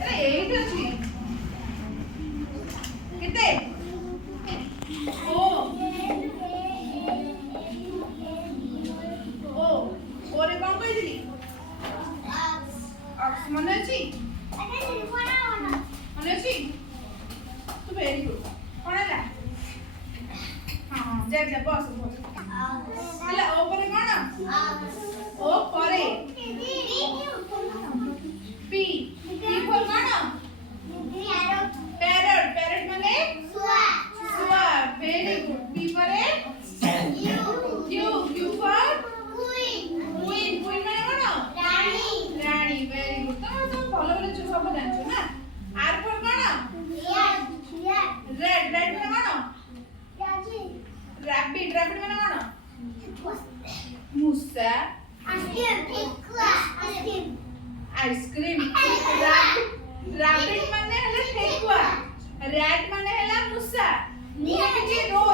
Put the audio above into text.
अरे एट अछि केते ओ ओ ओरे कोन कहि दिली अक्स मने अछि मने अछि तू वेरी गुड कोन हला हां जा जा बस बस हला ओ परे कोन ओ परे P P for cone parrot parrot माने सुआ वेरी गुड पी परे Q Q for queen queen माने कोन रानी वेरी गुड तो भलो भलो सब जानछो ना आर फॉर कोन रेड रेड माने कोन रैबिट रैबिट माने कोन मूसा आइसक्रीम रैबिट माने हला ठेकुआ रैट माने हला मूसा नी जे रो